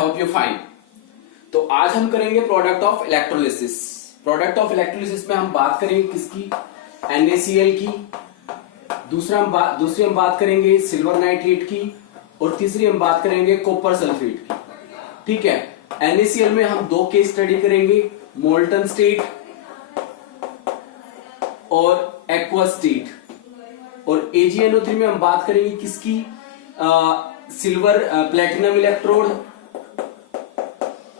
Hope you fine. तो आज हम करेंगे product of electrolysis. Product of electrolysis में हम बात करेंगे किसकी, NaCl की। दूसरी हम बात करेंगे सिल्वर नाइट्रेट की, और तीसरी हम बात करेंगे कॉपर सल्फेट की। ठीक है, NaCl में हम दो केस स्टडी करेंगे, मोल्टन स्टेट और एक्वस स्टेट। और AgNO3 में हम बात करेंगे किसकी, सिल्वर प्लेटिनम इलेक्ट्रोड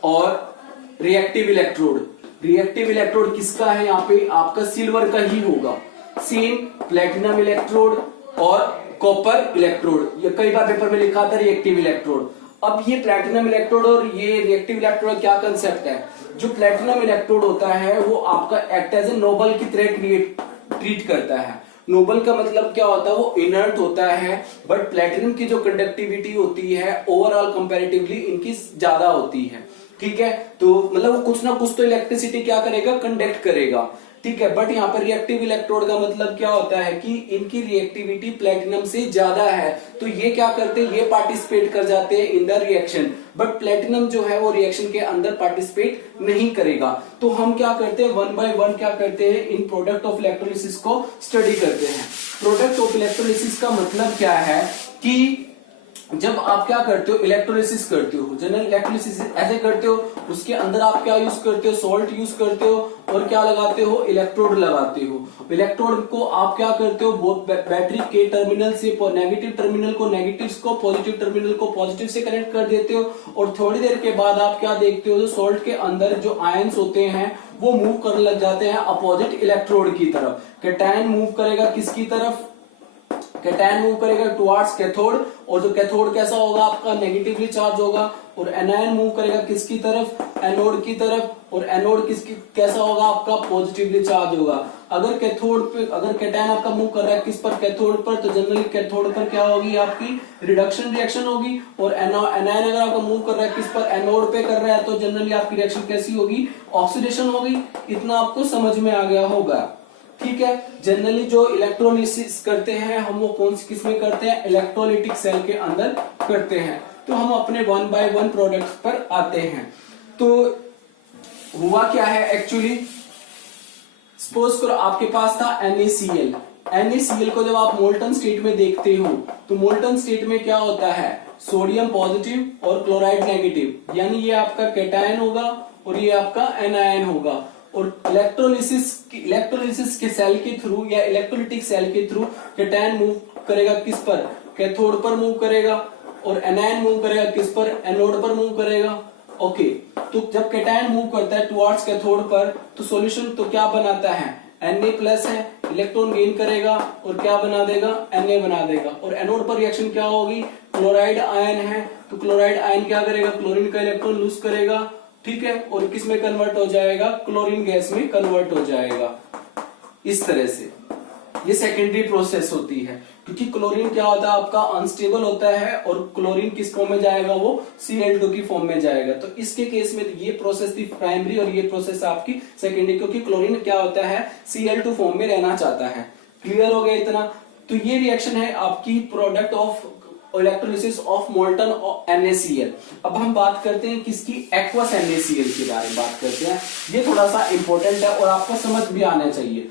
और रिएक्टिव इलेक्ट्रोड। रिएक्टिव इलेक्ट्रोड किसका है, यहाँ पे आपका सिल्वर का ही होगा। सेम प्लेटिनम इलेक्ट्रोड और कॉपर इलेक्ट्रोड, ये कई बार पेपर में लिखा था रिएक्टिव इलेक्ट्रोड। अब ये प्लेटिनम इलेक्ट्रोड और ये रिएक्टिव इलेक्ट्रोड क्या कंसेप्ट है, जो प्लेटिनम इलेक्ट्रोड होता है वो आपका एक्ट एज ए नोबल की तरह ट्रीट करता है। नोबल का मतलब क्या होता है, वो इनर्ट होता है, बट प्लेटिनम की जो कंडक्टिविटी होती है ओवरऑल कंपैरेटिवली इनकी ज्यादा होती है। ठीक है, तो मतलब वो कुछ ना कुछ तो इलेक्ट्रिसिटी क्या करेगा, कंडक्ट करेगा। ठीक है, बट यहाँ पर रिएक्टिव इलेक्ट्रोड का मतलब क्या होता है कि इनकी रिएक्टिविटी प्लेटिनम से ज्यादा है, तो ये क्या करते हैं, ये पार्टिसिपेट कर जाते हैं in the reaction, but platinum जो है वो रिएक्शन के अंदर पार्टिसिपेट नहीं करेगा। तो हम क्या करते हैं, वन बाय वन क्या करते हैं, इन प्रोडक्ट ऑफ इलेक्ट्रोलिसिस को स्टडी करते हैं। प्रोडक्ट ऑफ इलेक्ट्रोलिसिस का मतलब क्या है कि जब आप क्या करते हो, इलेक्ट्रोलिसिस करते हो, जनरल इलेक्ट्रोलिसिस ऐसे करते हो, उसके अंदर आप क्या यूज करते हो, सॉल्ट यूज करते हो, और क्या लगाते हो, इलेक्ट्रोड लगाते हो। इलेक्ट्रोड को आप क्या करते हो, बैटरी के टर्मिनल से नेगेटिव टर्मिनल को नेगेटिव को, पॉजिटिव टर्मिनल को पॉजिटिव से कनेक्ट कर देते हो, और थोड़ी देर के बाद आप क्या देखते हो, जो सॉल्ट के अंदर जो आयंस होते हैं वो मूव करने लग जाते हैं अपोजिट इलेक्ट्रोड की तरफ। कैटायन मूव करेगा किसकी तरफ, कैटायन मूव करेगा टुवर्ड्स कैथोड, और जो कैथोड कैसा होगा आपका, नेगेटिवली चार्ज होगा। और एनायन मूव करेगा किसकी तरफ, एनोड की तरफ, और एनोड किसकी कैसा होगा आपका, पॉजिटिवली चार्ज होगा। अगर कैथोड पे, अगर कैटायन आपका मूव कर रहा है किस पर, कैथोड पर, तो जनरली कैथोड पर क्या होगी आपकी, रिडक्शन रिएक्शन होगी। और एनायन अगर आपका मूव कर रहा है किस पर, एनोड पे कर रहा है, तो जनरली आपकी रिएक्शन कैसी होगी, ऑक्सीडेशन होगी। इतना आपको समझ में आ गया होगा। ठीक है, जनरली जो इलेक्ट्रोलिसिस करते हैं हम वो कौन सी किस में करते हैं, इलेक्ट्रोलिटिक सेल के अंदर करते हैं। तो हम अपने वन बाय वन प्रोडक्ट्स पर आते हैं। तो हुआ क्या है एक्चुअली, सपोज करो आपके पास था NaCl। NaCl को जब आप मोल्टन स्टेट में देखते हो तो मोल्टन स्टेट में क्या होता है, सोडियम पॉजिटिव और क्लोराइड नेगेटिव, यानी ये आपका कैटायन होगा और ये आपका एनायन होगा। और इलेक्ट्रोलिसिस के सेल के थ्रू या इलेक्ट्रोलिटिक सेल के थ्रू कैटायन मूव करेगा किस पर, कैथोड पर मूव करेगा, और एनायन मूव करेगा किस पर, एनोड पर मूव करेगा। ओके, तो जब कैटायन मूव करता है टुवर्ड्स कैथोड पर, तो सॉल्यूशन तो क्या बनाता है, Na+ है, इलेक्ट्रॉन गेन करेगा और क्या बना देगा, Na बना देगा। और एनोड पर रिएक्शन क्या होगी, क्लोराइड आयन है, तो क्लोराइड आयन क्या करेगा, क्लोरीन का इलेक्ट्रॉन लूज करेगा। ठीक है, और किस में कन्वर्ट हो जाएगा, क्लोरीन गैस में कन्वर्ट हो जाएगा। इस तरह से ये सेकेंडरी प्रोसेस होती है, क्योंकि क्लोरीन क्या होता है आपका, अनस्टेबल होता है, और क्लोरीन किस फॉर्म में जाएगा, वो Cl2 की फॉर्म में जाएगा। तो इसके केस में ये प्रोसेस थी प्राइमरी और ये प्रोसेस आपकी सेकेंडरी, क्योंकि क्लोरीन क्या होता है, Cl2 फॉर्म में रहना चाहता है। क्लियर हो गया इतना। तो ये रिएक्शन है आपकी product of electrolysis of molten NaCl। अब हम बात करते हैं किसकी, एक्वस NaCl के बारे में बात करते हैं। ये थोड़ा सा इंपॉर्टेंट है और आपको समझ भी आना चाहिए।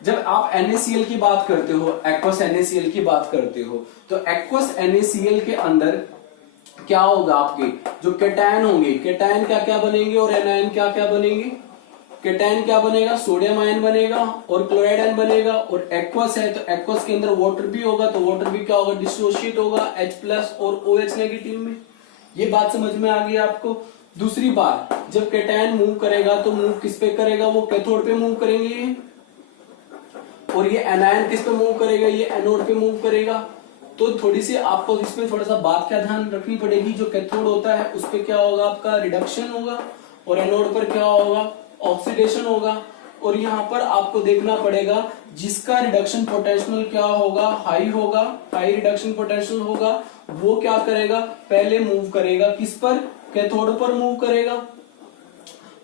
जब आप NaCl की बात करते हो, एक्वस NaCl की बात करते हो, तो एक्वस NaCl के अंदर क्या होगा, आपके जो कैटायन होंगे, कैटायन क्या क्या बनेंगे और एनायन क्या क्या बनेंगे। कैटायन क्या बनेगा, सोडियम आयन बनेगा और क्लोराइड आयन बनेगा। और एक्वस है तो एक्वस के अंदर वाटर भी होगा, तो वाटर भी क्या होगा, डिसोशिएट होगा H+ और OH नेगेटिव में। ये बात समझ में आ गई आपको। दूसरी बात, जब कैटायन मूव करेगा तो मूव किस पे करेगा, वो कैथोड पे मूव करेंगे, और ये एनायन किस पे मूव करेगा, ये एनोड पे मूव करेगा। तो थोड़ी सी आपको इसमें थोड़ा सा बात क्या ध्यान रखनी पड़ेगी, जो कैथोड होता है उस पे क्या होगा आपका, रिडक्शन होगा, और एनोड पर क्या होगा, ऑक्सीडेशन होगा। और यहाँ पर आपको देखना पड़ेगा जिसका रिडक्शन पोटेंशियल क्या होगा, हाई होगा, हाई रिडक्शन पोटेंशियल होगा, वो क्या करेगा, पहले मूव करेगा किस पर, कैथोड पर मूव करेगा।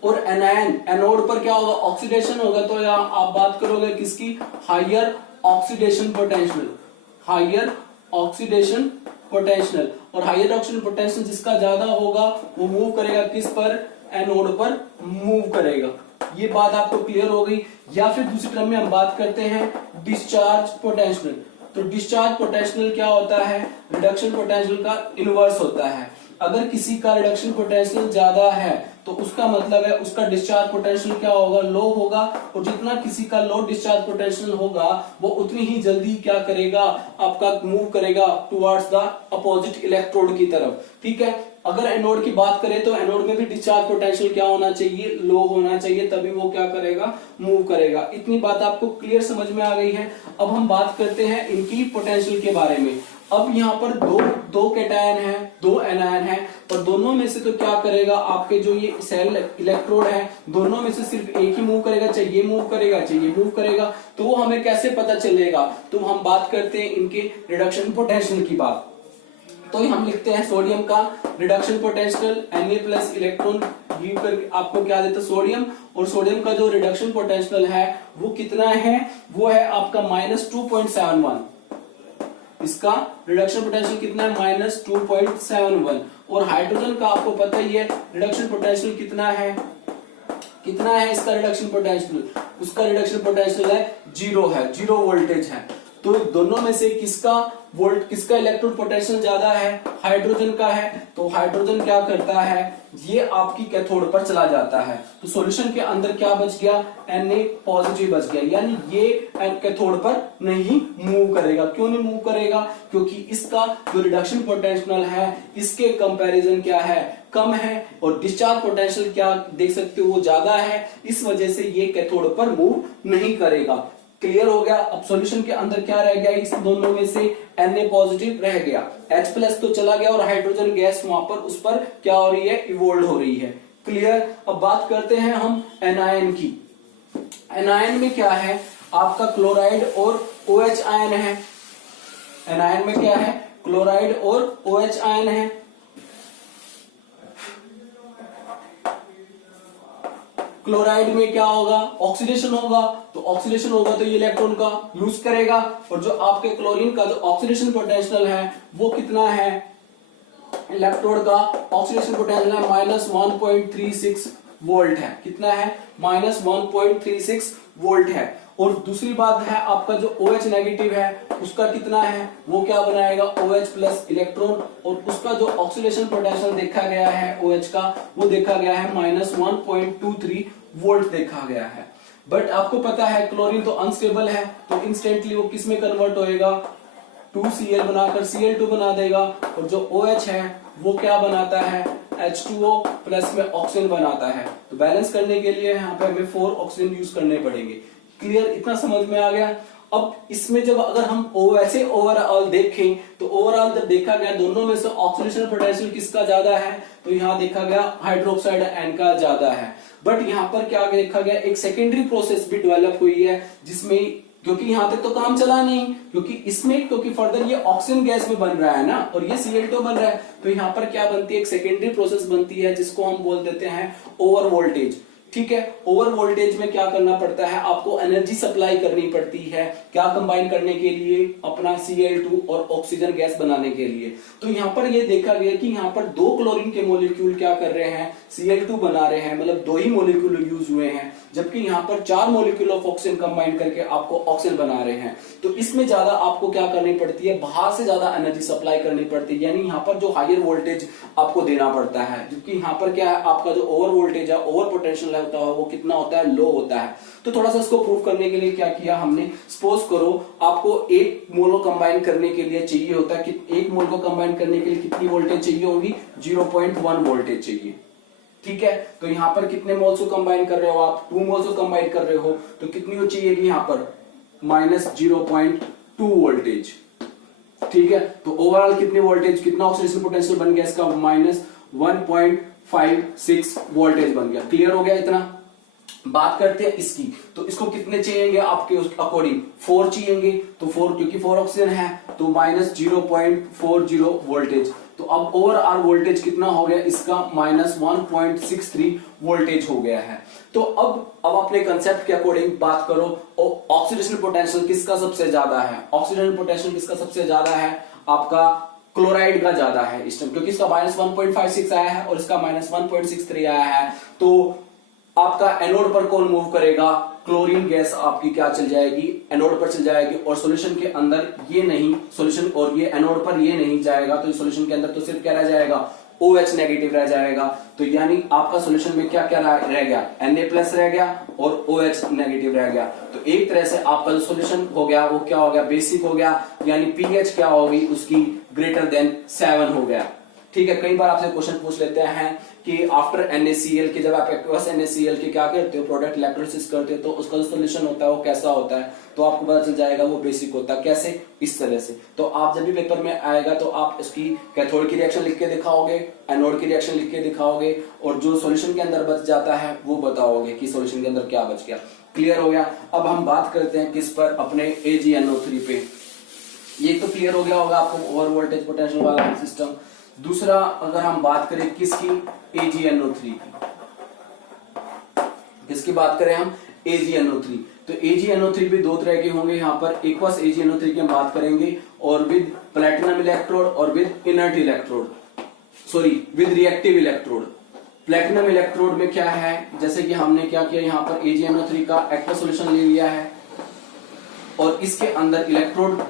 और एनायन एनोड पर क्या होगा, ऑक्सीडेशन होगा। तो यहाँ आप बात करोगे किसकी, higher oxidation potential, higher oxidation potential. और हायर ऑक्सीजन पोटेंशियल जिसका ज्यादा होगा वो मूव करेगा किस पर, एनोड पर मूव करेगा। ये बात आपको क्लियर हो गई। या फिर दूसरी टर्म में हम बात करते हैं डिस्चार्ज पोटेंशियल। तो डिस्चार्ज पोटेंशियल क्या होता है, रिडक्शन पोटेंशियल का इनवर्स होता है। अगर किसी का रिडक्शन पोटेंशियल ज्यादा है तो उसका मतलब है उसका डिस्चार्ज पोटेंशियल क्या होगा, लो होगा, और जितना किसी का लो डिस्चार्ज पोटेंशियल होगा वो उतनी ही जल्दी क्या करेगा, आपका मूव करेगा टुवर्ड्स द अपोजिट इलेक्ट्रोड की तरफ। ठीक है, अगर एनोड की बात करें तो एनोड में भी डिस्चार्ज पोटेंशियल क्या होना चाहिए, लो होना चाहिए, तभी वो क्या करेगा, मूव करेगा। इतनी बात आपको क्लियर समझ में आ गई है। अब हम बात करते हैं इनकी पोटेंशियल के बारे में। अब यहाँ पर दो कैटायन है, दो एनायन है, और दोनों में से तो क्या करेगा, आपके जो ये सेल इलेक्ट्रोड है दोनों में से सिर्फ एक ही मूव करेगा, चाहे ये मूव करेगा चाहे ये मूव करेगा। तो वो हमें कैसे पता चलेगा, तो हम बात करते हैं इनके रिडक्शन पोटेंशियल की बात। तो हम लिखते हैं सोडियम का reduction potential Na+ electron give करके आपको क्या देता है, सोडियम, और सोडियम का जो रिडक्शन पोटेंशियल है वो कितना है, वो है आपका -2.71। इसका रिडक्शन पोटेंशियल कितना है, -2.71। और हाइड्रोजन का आपको पता ही है रिडक्शन पोटेंशियल कितना है, कितना है इसका रिडक्शन पोटेंशियल, उसका रिडक्शन पोटेंशियल है 0 है, 0 वोल्टेज है। तो दोनों में से किसका इलेक्ट्रोड पोटेंशियल ज्यादा है, हाइड्रोजन का है। तो हाइड्रोजन क्या करता है, ये आपकी कैथोड पर चला जाता है। तो सॉल्यूशन के अंदर क्या बच गया, Na+ बच गया, यानी ये कैथोड पर नहीं मूव करेगा। क्यों नहीं मूव करेगा, क्योंकि इसका जो रिडक्शन पोटेंशियल है इसके कंपैरिजन क्या है, कम है, और डिस्चार्ज पोटेंशियल क्या देख सकते हो वो ज्यादा है, इस वजह से ये कैथोड पर मूव नहीं करेगा। क्लियर हो गया। अब सॉल्यूशन के अंदर क्या रह गया, इस दोनों में से Na+ रह गया, H+ तो चला गया, और हाइड्रोजन गैस वहां पर उस पर क्या हो रही है, इवोल्व हो रही है। क्लियर। अब बात करते हैं हम एनायन की। एनायन में क्या है, आपका क्लोराइड और OH आयन है। एनायन में क्या है, क्लोराइड और OH आयन है। क्लोराइड में क्या होगा, ऑक्सीडेशन होगा, तो ऑक्सीडेशन होगा तो ये इलेक्ट्रॉन का यूज करेगा, और जो आपके क्लोरीन का जो ऑक्सीडेशन पोटेंशियल है वो कितना है, इलेक्ट्रोड का ऑक्सीडेशन पोटेंशियल है -1.36 वोल्ट है। कितना है, -1.36 वोल्ट है। और दूसरी बात है आपका जो OH नेगेटिव है उसका कितना है, वो क्या बनाएगा, OH+ इलेक्ट्रॉन, और उसका जो ऑक्सीडेशन पोटेंशियल देखा गया है OH का वो देखा गया है -1.23 वोल्ट देखा गया है। बट आपको पता है क्लोरीन तो अनस्टेबल है, तो इंस्टेंटली वो किस में कन्वर्ट होएगा, 2Cl बनाकर Cl2 बना देगा, और जो OH है वो क्या बनाता है, H2O प्लस में ऑक्सीजन बनाता है। तो बैलेंस करने के लिए यहाँ पे हमें 4 ऑक्सीजन यूज करने पड़ेंगे। क्लियर, इतना समझ में आ गया। अब इसमें जब अगर हम वैसे ओवरऑल देखें तो ओवरऑल जब देखा गया दोनों में से ऑक्सीडेशन पोटेंशियल किसका ज्यादा है, तो यहाँ देखा गया हाइड्रोक्साइड एन का ज्यादा है। बट यहाँ पर क्या देखा गया, एक सेकेंडरी प्रोसेस भी डेवलप हुई है जिसमें, क्योंकि यहाँ तक तो काम चला नहीं, क्योंकि फर्दर ये ऑक्सीजन गैस में बन रहा है ना, और ये Cl2 बन रहा है, तो यहाँ पर क्या बनती है, एक सेकेंडरी प्रोसेस बनती है जिसको हम बोल देते हैं ओवर वोल्टेज। ठीक है, ओवर वोल्टेज में क्या करना पड़ता है, आपको एनर्जी सप्लाई करनी पड़ती है, क्या कंबाइन करने के लिए, अपना Cl2 और ऑक्सीजन गैस बनाने के लिए। तो यहाँ पर ये देखा गया कि यहाँ पर 2 क्लोरीन के मॉलिक्यूल क्या कर रहे हैं, Cl2 बना रहे हैं, मतलब 2 ही मॉलिक्यूल यूज हुए हैं, जबकि यहाँ पर 4 मॉलिक्यूल ऑफ ऑक्सीजन कंबाइन करके आपको ऑक्सीजन बना रहे हैं। तो इसमें ज्यादा आपको क्या करनी पड़ती है, बाहर से ज्यादा एनर्जी सप्लाई करनी पड़ती है, यानी यहाँ पर जो हायर वोल्टेज आपको देना पड़ता है, जबकि यहाँ पर क्या है, आपका जो ओवर वोल्टेज है, ओवर पोटेंशियल होता है वो कितना होता है, लो होता है। तो थोड़ा सा इसको प्रूव करने के लिए क्या किया हमने, सपोज करो आपको 1 मोल को कंबाइन करने के लिए चाहिए होता है कि 1 मोल को कंबाइन करने के लिए कितनी वोल्टेज चाहिए होगी, 0.1 वोल्टेज चाहिए। ठीक है, तो यहाँ पर कितने मोल्स को कंबाइन कर रहे हो आप, 2 मोल्स को कंबाइन कर रहे हो, तो कितनी वो चाहिए यहाँ पर, -0.2 वोल्टेज। ठीक है, तो ओवरऑल कितने वोल्टेज, कितना ऑक्सीडेशन पोटेंशियल बन गया इसका, -1.56 वोल्टेज बन गया। क्लियर हो गया इतना। बात करते हैं इसकी, तो इसको कितने चाहिए आपके अकॉर्डिंग, 4 चाहिए, तो 4 क्योंकि 4 ऑक्सीजन है तो -0.40 वोल्टेज। तो अब ओवरऑल वोल्टेज कितना हो गया इसका, -1.63 वोल्टेज हो गया है। तो अब अपने कंसेप्ट के अकॉर्डिंग बात करो, ऑक्सीडेशन पोटेंशियल किसका सबसे ज्यादा है, ऑक्सीडेशन पोटेंशियल किसका सबसे ज्यादा है, आपका क्लोराइड का ज्यादा है इस टाइम, क्योंकि इसका -1.56 आया है और इसका -1.63 आया है। तो आपका एनोड पर कौन मूव करेगा, क्लोरीन गैस आपकी क्या चल जाएगी, एनोड पर चल जाएगी, और सॉल्यूशन के अंदर ये नहीं, सॉल्यूशन और ये एनोड पर ये नहीं जाएगा, तो सॉल्यूशन के अंदर तो सिर्फ क्या रह जाएगा, OH नेगेटिव रह जाएगा। तो यानी आपका सॉल्यूशन में क्या क्या रह गया, Na+ रह गया और OH नेगेटिव रह गया। तो एक तरह से आपका जो सॉल्यूशन हो गया वो क्या हो गया, बेसिक हो गया, यानी pH क्या होगी उसकी >7 हो गया। ठीक है, कई बार आपसे क्वेश्चन पूछ लेते हैं कि आफ्टर NaCl के, जब आप एक्वस NaCl के क्या करते हो, प्रोडक्ट इलेक्ट्रोलिसिस करते हो, तो उसका जो सॉल्यूशन होता है वो कैसा होता है, तो आपको पता चल जाएगा वो बेसिक होता है। कैसे, इस तरह से। तो आप जब भी पेपर में आएगा तो आप इसकी कैथोड की रिएक्शन लिख के दिखाओगे, एनोड की रिएक्शन लिख के दिखाओगे, और जो सॉल्यूशन के अंदर बच जाता है वो बताओगे कि सॉल्यूशन के अंदर क्या बच गया। क्लियर हो गया। अब हम बात करते हैं किस पर, अपने AgNO3 पे। ये तो क्लियर हो गया होगा आपको, ओवर वोल्टेज पोटेंशियल वाला सिस्टम। दूसरा अगर हम बात करें किसकी, AgNO3 की, किसकी बात करें हम, AgNO3। तो AgNO3 भी दो तरह के होंगे यहाँ पर, एक्वस AgNO3 की हम बात करेंगे, और विद प्लेटिनम इलेक्ट्रोड और with inert electrode, sorry with reactive electrode. Platinum electrode में क्या है, जैसे कि हमने क्या किया, यहाँ पर AgNO3 का एक्वस सॉल्यूशन ले लिया है और इसके अंदर इलेक्ट्रोड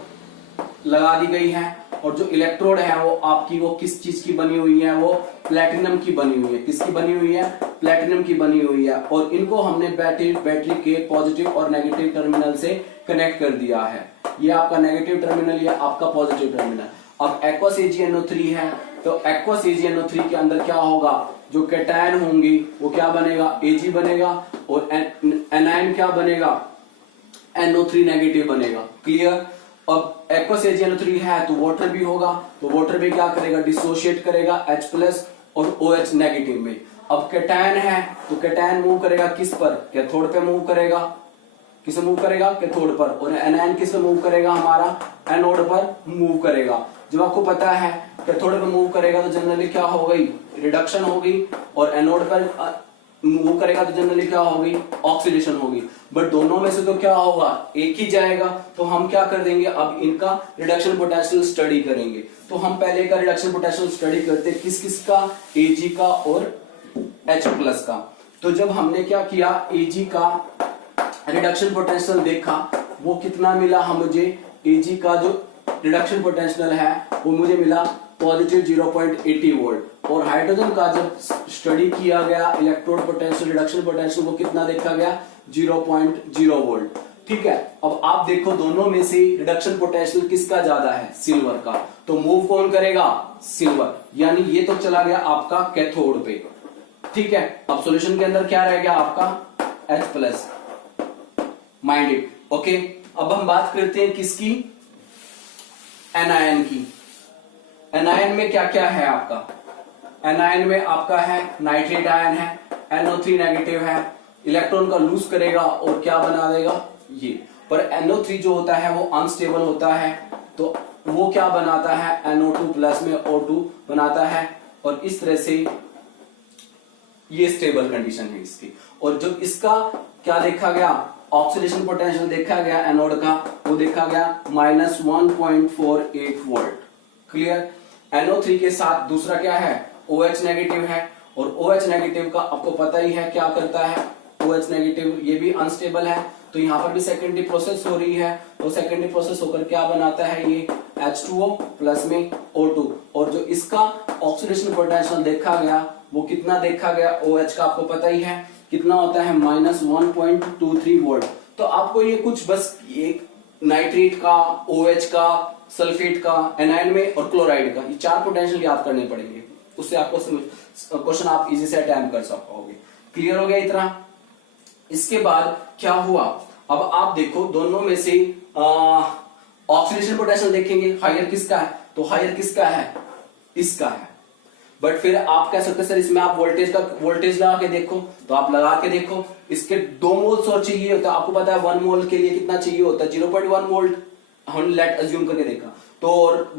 लगा दी गई है, और जो इलेक्ट्रोड है वो आपकी वो किस चीज की बनी हुई है, वो प्लेटिनम की बनी हुई है। किसकी बनी हुई है, प्लेटिनम की बनी हुई है। और इनको हमने बैटरी के पॉजिटिव और नेगेटिव टर्मिनल से कनेक्ट कर दिया है। ये आपका नेगेटिव टर्मिनल, ये आपका पॉजिटिव टर्मिनल। अब एक्वस AgNO3 है, तो एक्वस AgNO3 के अंदर क्या होगा, जो कैटायन होंगी वो क्या बनेगा, Ag बनेगा, और एनायन क्या बनेगा, NO3 नेगेटिव बनेगा। क्लियर। अब एक्वस AgNO3 है तो वाटर भी होगा, तो वाटर भी क्या करेगा, डिसोशिएट करेगा H+ और OH नेगेटिव में। अब कैटायन है तो कैटायन मूव करेगा किस पर, कैथोड पे मूव करेगा, किसे मूव करेगा, कैथोड पर, और एनायन किस पे मूव करेगा, हमारा एनोड पर मूव करेगा। जब आपको पता है कैथोड पे मूव करेगा तो जनरली क्या हो गई, रिडक्शन होगी, और एनोड पर मूव करेगा तो जनरली क्या होगी, ऑक्सीडेशन होगी। बट दोनों में से तो क्या होगा, एक ही जाएगा। तो हम क्या कर देंगे, अब इनका रिडक्शन पोटेंशियल स्टडी करेंगे। तो हम पहले का रिडक्शन पोटेंशियल स्टडी करते हैं, किस किस का, Ag का और H+ का। तो जब हमने क्या किया, Ag का रिडक्शन पोटेंशियल देखा, वो कितना मिला हम मुझे, Ag का जो रिडक्शन पोटेंशियल है वो मुझे मिला पॉजिटिव 0.80 वोल्ट, और हाइड्रोजन का जब स्टडी किया गया इलेक्ट्रोड पोटेंशियल, रिडक्शन पोटेंशियल, वो कितना देखा गया, 0.0 वोल्ट। ठीक है। अब आप देखो दोनों में से रिडक्शन पोटेंशियल किसका ज्यादा है, सिल्वर का। तो मूव कौन करेगा, सिल्वर, यानी ये तो चला गया आपका कैथोड पे। ठीक है। अब सॉल्यूशन के अंदर क्या रह गया आपका, H+। Mind it. ओके। अब हम बात करते हैं किसकी, एनायन की। एनायन में क्या क्या है आपका, एनायन में आपका है नाइट्रेट आयन है, NO3 नेगेटिव है, इलेक्ट्रॉन का लूज करेगा और क्या बना देगा ये। पर NO3 जो होता है वो अनस्टेबल होता है, तो वो क्या बनाता है, NO2+ में O2 बनाता है, और इस तरह से ये स्टेबल कंडीशन है इसकी। और जो इसका क्या देखा गया, ऑक्सीडेशन पोटेंशियल देखा गया एनोड का, वो देखा गया -1.48 वोल्ट। क्लियर। NO3 के साथ दूसरा क्या है, OH नेगेटिव है, और OH नेगेटिव का आपको पता ही है क्या करता है, OH नेगेटिव ये भी अनस्टेबल है, तो यहाँ पर भी सेकेंडरी प्रोसेस हो रही है, तो सेकेंडरी प्रोसेस होकर क्या बनाता है, ये H2O प्लस में O2। और जो इसका ऑक्सीडेशन पोटेंशियल देखा गया वो कितना देखा गया, OH का आपको पता ही है कितना होता है, -1.23 वोल्ट। तो आपको ये कुछ बस एक नाइट्रेट का, OH का, सल्फेट का, एनायन में और क्लोराइड का, ये 4 पोटेंशियल याद करने पड़ेंगे, उससे आपको क्वेश्चन आप इजी से अटेम्प्ट कर सकोगे। क्लियर हो गया इतना। इसके बाद क्या हुआ, अब आप देखो दोनों में से ऑक्सीडेशन पोटेंशियल देखेंगे, हायर किसका है, तो हायर किसका है, इसका है। बट फिर आप कह सकते सर इसमें आप वोल्टेज लगा के देखो, तो आप लगा के देखो, इसके 2 मोल्स और चाहिए होता है। आपको पता है 1 मोल के लिए कितना चाहिए होता है, 0.1 वोल्ट, हम लेट अज्यूम करके देखा। तो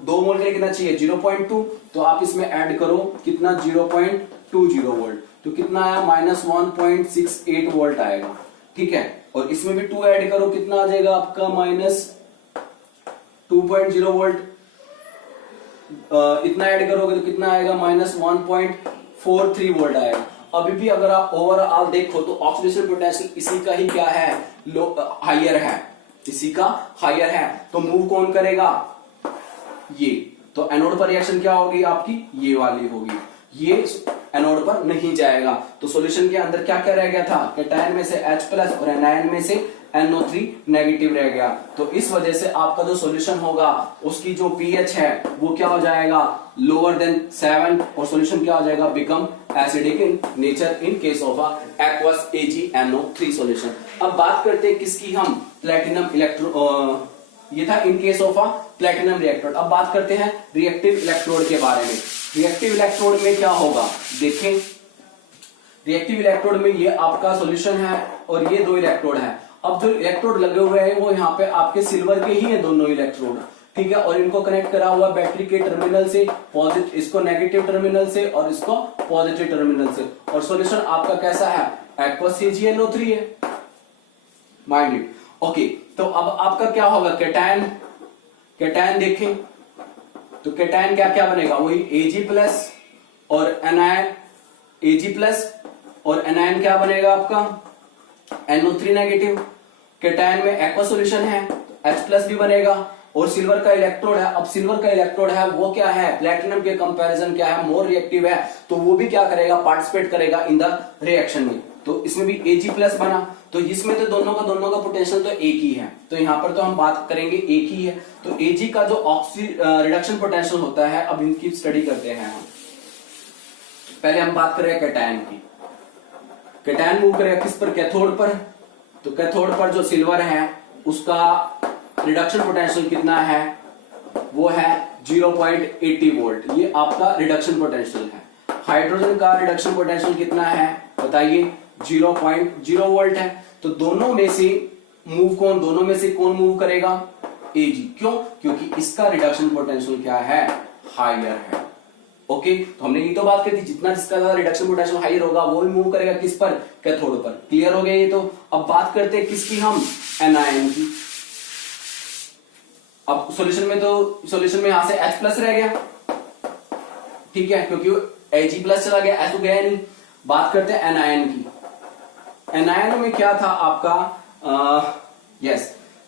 2 मोल के लिए कितना चाहिए, 0.2, तो आप इसमें ऐड करो कितना, 0.20 वोल्ट, तो कितना आया, -1.68 वोल्ट आएगा। ठीक है। और इसमें भी 2 ऐड करो, कितना आ जाएगा आपका, -2.0 वोल्ट। इतना ऐड करोगे तो कितना आएगा, -1.43 वोल्ट आएगा। अभी भी अगर आप ओवरऑल देखो तो ऑक्सीडेशन पोटेंशियल इसी का ही क्या है, हायर है, इसी का हायर है। तो मूव कौन करेगा, ये। तो एनोड पर रिएक्शन क्या होगी आपकी, ये वाली होगी, ये एनोड पर नहीं जाएगा। तो सॉल्यूशन के अंदर क्या क्या रह गया था, कैटायन में से H+ और एनायन में से NO3 नेगेटिव रह गया। तो इस वजह से आपका जो सॉल्यूशन होगा उसकी जो pH है वो क्या हो जाएगा, लोअर देन 7, और सॉल्यूशन क्या हो जाएगा, become acidic in nature in case of aqueous AgNO3 solution. अब बात करते हैं किसकी, हम प्लेटिनम इलेक्ट्रो, ये था in case of platinum reactor. अब बात करते हैं रिएक्टिव इलेक्ट्रोड के बारे में। रिएक्टिव इलेक्ट्रोड में क्या होगा, देखें, रिएक्टिव इलेक्ट्रोड में ये आपका सॉल्यूशन है और ये 2 इलेक्ट्रोड है। अब जो इलेक्ट्रोड लगे हुए हैं वो यहाँ पे आपके सिल्वर के ही है दोनों इलेक्ट्रोड, ठीक है, और इनको कनेक्ट करा हुआ बैटरी के टर्मिनल से, पॉजिटिव, इसको नेगेटिव टर्मिनल से और इसको पॉजिटिव टर्मिनल से। और सॉल्यूशन आपका कैसा है, aqueous AgNO3 है, माइंड इट। ओके, तो अब आपका क्या होगा, कैटायन, कैटायन देखें तो कैटायन क्या क्या बनेगा, वही Ag+ और एनायन, Ag+ और एनायन क्या बनेगा आपका, NO3 नेगेटिव। कैटायन में एक्वा सॉल्यूशन है, H+ भी बनेगा, और सिल्वर का इलेक्ट्रोड है। अब सिल्वर का इलेक्ट्रोड है वो क्या है, प्लेटिनम के कंपैरिजन क्या है, मोर रिएक्टिव है, तो वो भी क्या करेगा, पार्टिसिपेट करेगा इन द रिएक्शन में। तो इसमें भी Ag+ बना, तो इसमें तो दोनों का पोटेंशियल तो एक ही है, तो यहाँ पर तो हम बात करेंगे एक ही है। तो Ag का जो रिडक्शन पोटेंशियल होता है, अब इनकी स्टडी करते हैं हम। पहले हम बात करें कैटायन की। कैटायन मूव करेगा किस पर, कैथोड पर। तो कैथोड पर जो सिल्वर है उसका रिडक्शन पोटेंशियल कितना है, वो है 0.80 वोल्ट, ये आपका रिडक्शन पोटेंशियल है। हाइड्रोजन का रिडक्शन पोटेंशियल कितना है बताइए, 0.0 वोल्ट है। तो दोनों में से कौन मूव करेगा, Ag। क्यों, क्योंकि इसका रिडक्शन पोटेंशियल क्या है, हायर है। ओके, तो हमने ये तो बात करी थी, जितना जिसका ज्यादा रिडक्शन पोटेंशियल हायर होगा वो भी मूव करेगा किस पर, कैथोड पर। क्लियर हो गया ये तो। अब बात करते हैं किसकी, हम एनायन की। अब सॉल्यूशन में यहां से H+ रह गया, ठीक है, क्योंकि Ag+ चला गया, H तो गया नहीं। बात करते हैं एनायन की। एनायन में क्या था आपका,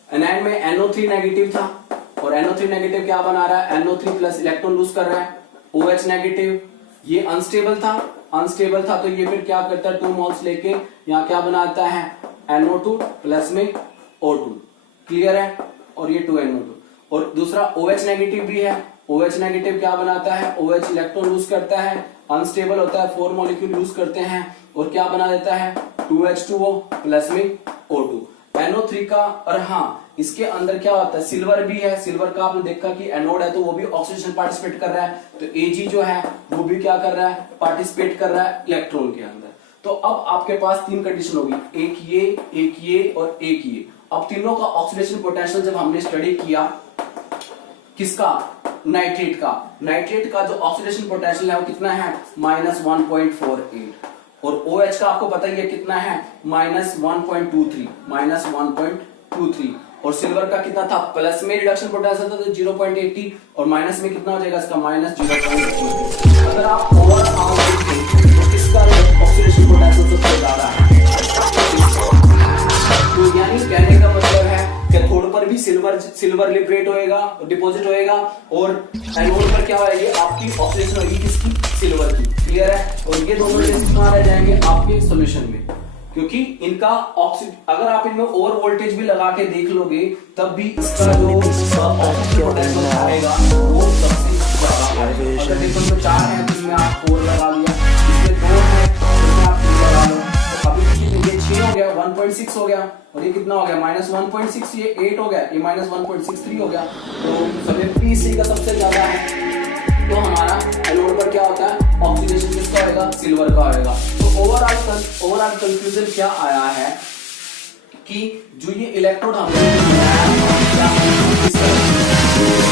एनायन में NO3 नेगेटिव था, और NO3 नेगेटिव क्या बना रहा है, NO3+ इलेक्ट्रॉन लूज कर रहा है, OH नेगेटिव। ये अनस्टेबल था, तो ये फिर क्या करता है, 2 मोल्स लेके यहाँ क्या बनाता है, NO2 प्लस में O2। क्लियर है, और ये 2NO2। और दूसरा OH नेगेटिव भी है, OH नेगेटिव क्या बनाता है, OH इलेक्ट्रॉन लूज करता है, अनस्टेबल होता है, 4 मॉलिक्यूल यूज करते हैं, और क्या बना देता है, 2H2O प्लस में O2। NO3 का, और हाँ इसके अंदर क्या होता है, सिल्वर भी है। सिल्वर का आपने देखा कि एनोड है तो वो भी ऑक्सीडेशन पार्टिसिपेट कर रहा है, तो Ag जो है वो भी क्या कर रहा है, पार्टिसिपेट कर रहा है इलेक्ट्रॉन के अंदर। तो अब आपके पास 3 कंडीशन होगी, एक ये और एक ये। अब तीनों का ऑक्सीडेशन पोटेंशियल जब हमने स्टडी किया, किसका, नाइट्रेट का जो ऑक्सीडेशन पोटेंशियल है वो कितना है, -1.48, और OH का आपको पता ही है कितना है, -1.23, और सिल्वर का कितना था, प्लस में रिडक्शन पोटेंशियल था तो 0.80, और माइनस में कितना हो जाएगा इसका, -0.80। अगर आप ओवरऑल देखें तो किसका ऑक्सीडेशन पोटेंशियल सबसे ज्यादा है, तो यानी कहने का मतलब है कैथोड पर भी सिल्वर लिबरेट होएगा, डिपॉजिट होएगा, और एनोड पर क्या होएगी, आपकी ऑक्सीडेशन होगी किसकी, सिल्वर की। क्लियर है, और ये दोनों टेस्ट कहां रह जाएंगे, आपके सॉल्यूशन में, क्योंकि इनका अगर आप इनमें ओवर वोल्टेज भी लगा के देख लोगे तब भी इसका जो ऑक्सीजन पोटेंशियल आएगा वो सबसे ज्यादा आएगा। अगर देखो इसमें 4 है तो इसमें आप 4 लगा लिया, इसमें 2 है तो इसमें आप 3 लगा लो, तो अभी ये 6 हो गया, 1.6 हो गया, और ये कितना हो गया, -1.6, ये 8 हो गया, ये -1.63 हो गया, तो सभी सी का सबसे ज्यादा है। तो हमारा एनोड पर क्या होता है, ऑक्सीडेशन किसका होगा, सिल्वर का होगा। तो ओवरऑल कंक्लूजन क्या आया है कि जो ये इलेक्ट्रोड हमने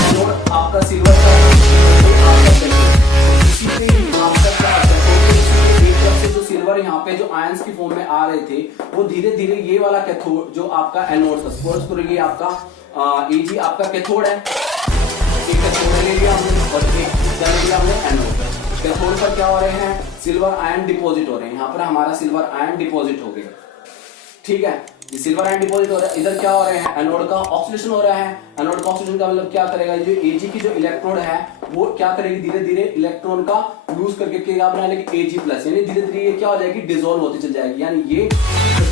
एनोड आपका सिल्वर का जो सिल्वर यहाँ पे जो आयंस की फॉर्म में आ रहे थे वो धीरे धीरे ये वाला कैथोड जो आपका एनोड था, ये आपका Ag आपका कैथोड है, ले लिया हमने, और एक क्या लिया हमने एनोड। कैथोड पर क्या हो रहे हैं, सिल्वर आयन डिपॉजिट हो रहे हैं। यहाँ पर हमारा सिल्वर आयन डिपॉजिट हो गया, ठीक है, ये सिल्वर आयन डिपॉजिट हो रहा है। इधर क्या हो रहे हैं, एनोड का ऑक्सीडेशन हो रहा है। एनोड का ऑक्सीडेशन का मतलब क्या करेगा, जो Ag की जो इलेक्ट्रोड है वो क्या करेगी, धीरे धीरे इलेक्ट्रॉन का लूज करके क्या बना लेगी Ag+, यानी धीरे धीरे ये क्या हो जाएगी, डिसॉल्व होती चल जाएगी, यानी ये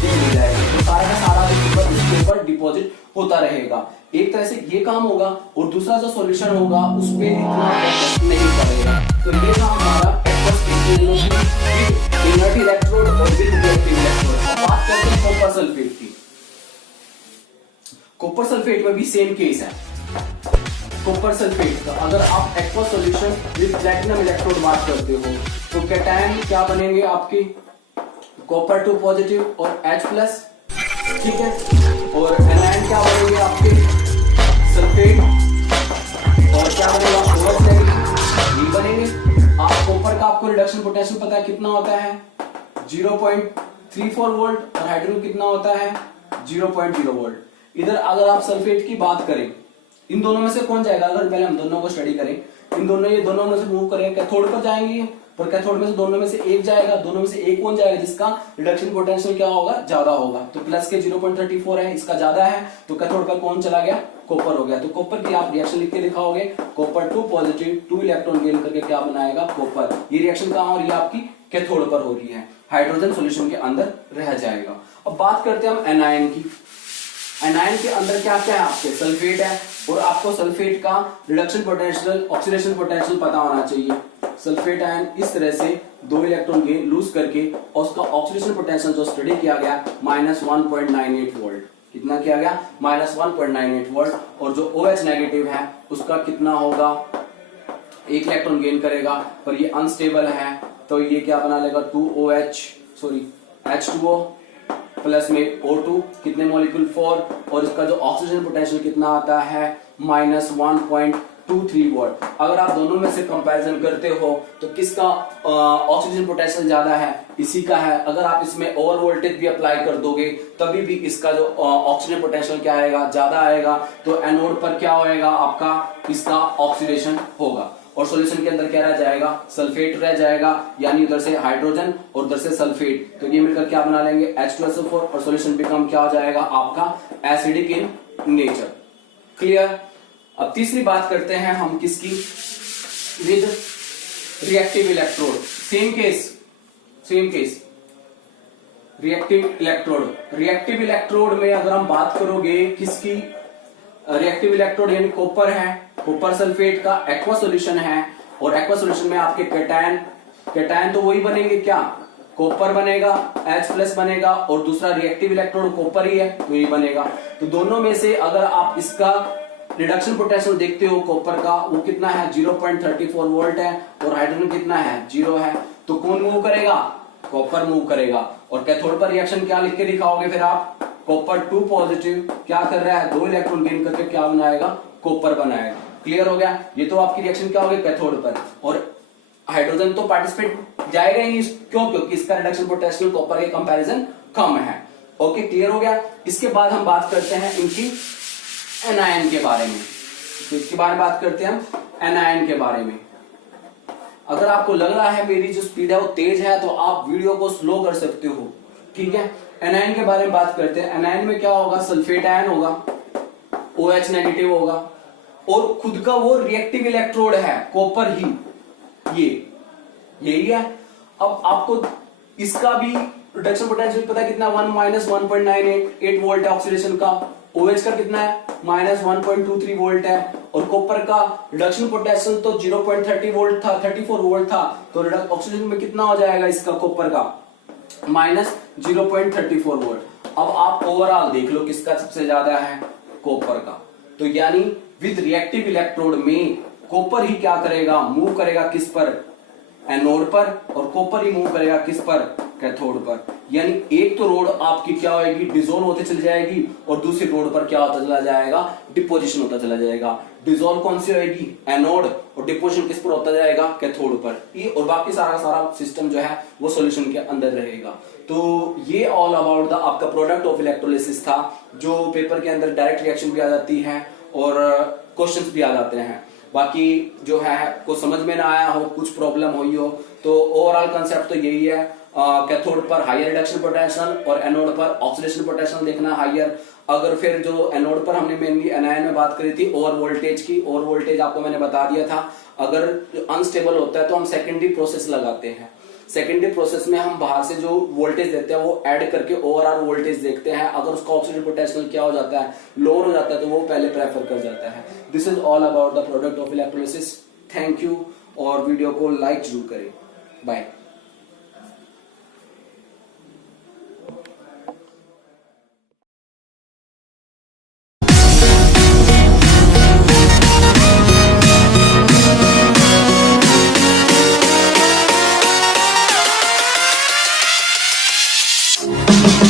मिल जाएगी। तो सारा का सारा इसके ऊपर डिपॉजिट होता रहेगा। एक तरह से ये काम होगा और दूसरा जो सॉल्यूशन होगा उस पे इतना नहीं करेगा। तो ये था हमारा इनर्ट इलेक्ट्रोड और रिएक्टिव इलेक्ट्रोड। अब बात करते हैं कॉपर सल्फेट की। कॉपर सल्फेट में भी सेम केस है। कॉपर सल्फेट का अगर आप aqua solution with platinum electrode बात करते हो तो कैटायन क्या बनेंगे आपकी, कॉपर 2 पॉजिटिव और H+, ठीक है, और एनायन क्या बनेंगे आपके, सल्फेट, और क्या बनेगा, OH नेगेटिव, ये बनेंगे। आप कॉपर का आपको रिडक्शन पोटेंशियल पता है कितना होता है, 0.34 वोल्ट, और हाइड्रोजन कितना होता है 0.0 वोल्ट। इधर अगर आप सल्फेट की बात करें, इन दोनों में से कौन जाएगा, अगर पहले हम दोनों को स्टडी करें, इन दोनों ये दोनों में से मूव करेंगे, कैथोड पर जाएंगे, पर कैथोड में से दोनों में से एक जाएगा, दोनों में से एक कौन जाएगा जिसका रिडक्शन पोटेंशियल क्या होगा, ज्यादा होगा। तो प्लस के 0.34 है, इसका ज्यादा है, तो कैथोड पर कौन चला गया, कॉपर हो गया। तो कॉपर की आप रिएक्शन लिख के दिखाओगे, कॉपर 2 पॉजिटिव 2 इलेक्ट्रॉन गेन करके क्या बनाएगा, कॉपर। ये रिएक्शन कहां हो रही है, आपकी कैथोड पर हो रही है, हाइड्रोजन सॉल्यूशन के अंदर रह जाएगा। अब बात करते हैं हम एनायन की। एनायन के अंदर क्या क्या है, आपके सल्फेट है, और आपको सल्फेट का रिडक्शन पोटेंशियल, ऑक्सीडेशन पोटेंशियल पता होना चाहिए। सल्फेट आयन इस तरह से 2 इलेक्ट्रॉन गेन लूज करके, और उसका ऑक्सीडेशन पोटेंशियल जो स्टडी किया गया -1.98 वोल्ट, कितना किया गया, -1.98 वोल्ट। और जो OH नेगेटिव है उसका कितना होगा, 1 इलेक्ट्रॉन गेन करेगा, पर ये अनस्टेबल है, तो ये क्या बना लेगा, H2O प्लस में O2, कितने मॉलिक्यूल 4, और इसका जो ऑक्सीजन पोटेंशियल कितना आता है -1.23 वोल्ट। अगर आप दोनों में से कंपैरिजन करते हो तो किसका ऑक्सीजन पोटेंशियल ज्यादा है, इसी का है। अगर आप इसमें ओवर वोल्टेज भी अप्लाई कर दोगे तभी भी इसका जो ऑक्सीजन पोटेंशियल क्या आएगा, ज्यादा आएगा। तो एनोड पर क्या होएगा आपका, इसका ऑक्सीडेशन होगा, और सॉल्यूशन के अंदर क्या रह जाएगा, सल्फेट रह जाएगा, यानी उधर से हाइड्रोजन और उधर से सल्फेट, तो ये मिलकर क्या बना लेंगे, H2SO4, और सॉल्यूशन बिकम क्या हो जाएगा आपका एसिडिक इन नेचर। क्लियर। अब तीसरी बात करते हैं हम किसकी, with reactive electrode. Same case reactive electrode. Reactive electrode में अगर हम बात करोगे किसकी, रिएक्टिव इलेक्ट्रोड यानी कॉपर है, कॉपर सल्फेट का एक्वा सॉल्यूशन है, और एक्वा सॉल्यूशन में आपके कैटायन तो वही बनेंगे, क्या कॉपर बनेगा, H+ बनेगा, और दूसरा रिएक्टिव इलेक्ट्रोड कॉपर ही है तो ये बनेगा। तो दोनों में से अगर आप इसका रिडक्शन पोटेंशियल देखते हो कॉपर का, वो कितना है 0.34 वोल्ट है, और हाइड्रोजन कितना है 0 है, तो कौन मूव करेगा, कॉपर मूव करेगा। और कैथोड पर रिएक्शन क्या लिख के दिखाओगे फिर आप, कॉपर 2 पॉजिटिव क्या कर रहा है, 2 इलेक्ट्रॉन गेन करके क्या बनाएगा, कॉपर बनाएगा। क्लियर हो गया। ये तो आपकी रिएक्शन क्या होगी कैथोड पर, और हाइड्रोजन तो पार्टिसिपेट जाएगा ही नहीं, क्यों, क्योंकि इसका रिडक्शन पोटेंशियल कॉपर के कंपैरिजन कम है। ओके, क्लियर हो गया। इसके बाद हम बात करते हैं इनकी एनायन के बारे में। तो इसके बारे में बात करते हैं हम एनायन के बारे में। अगर आपको लग रहा है मेरी जो स्पीड है वो तेज है तो आप वीडियो को स्लो कर सकते हो, ठीक है। एनायन के बारे में बात करते हैं। एनायन में क्या होगा, सल्फेट आयन होगा, OH नेगेटिव होगा, और खुद का वो रिएक्टिव इलेक्ट्रोड है कॉपर ही, यही है। अब आपको इसका भी रिडक्शन पोटेंशियल पता है कितना, 1 वोल्ट है ऑक्सीडेशन का, OH का कितना है -1.23 वोल्ट है, और कॉपर का रिडक्शन पोटेंशियल तो 0.34 वोल्ट था, तो ऑक्सीजन में कितना हो जाएगा इसका कॉपर का -0.34 वोल्ट। अब आप ओवरऑल देख लो किसका सबसे ज्यादा है, कॉपर का। तो यानी विद रिएक्टिव इलेक्ट्रोड में कॉपर ही क्या करेगा, मूव करेगा किस पर, एनोड पर, और कॉपर ही मूव करेगा किस पर, कैथोड पर। यानी एक तो रोड आपकी क्या होगी, डिसॉल्व होते चली जाएगी, और दूसरी रोड पर क्या होता चला जाएगा, डिपोजिशन होता चला जाएगा। डिसॉल्व कौन सी होगी, एनोड, और डिपोजिशन किस पर होता जाएगा, कैथोड पर। ये और बाकी सारा सिस्टम जो है वो सॉल्यूशन के अंदर रहेगा। तो ये ऑल अबाउट द आपका प्रोडक्ट ऑफ इलेक्ट्रोलिसिस था, जो पेपर के अंदर डायरेक्ट रिएक्शन भी आ जाती है और क्वेश्चंस भी आ जाते हैं। बाकी जो है को समझ में ना आया हो, कुछ प्रॉब्लम हुई हो, तो ओवरऑल कंसेप्ट तो यही है, कैथोड पर हायर रिडक्शन पोटेंशियल और एनोड पर ऑक्सीडेशन पोटेंशियल देखना हायर। अगर फिर जो एनोड पर हमने मेनली एनायन में बात करी थी ओवर वोल्टेज की, ओवर वोल्टेज आपको मैंने बता दिया था। अगर अनस्टेबल होता है तो हम सेकेंडरी प्रोसेस लगाते हैं, सेकेंडरी प्रोसेस में हम बाहर से जो वोल्टेज देते हैं वो ऐड करके ओवरऑल वोल्टेज देखते हैं। अगर उसका ऑक्सीजन पोटेंशियल क्या हो जाता है, लोअर हो जाता है, तो वो पहले प्रेफर कर जाता है। This is all about the product of electrolysis. Thank you, और वीडियो को लाइक जरूर करें। बाय।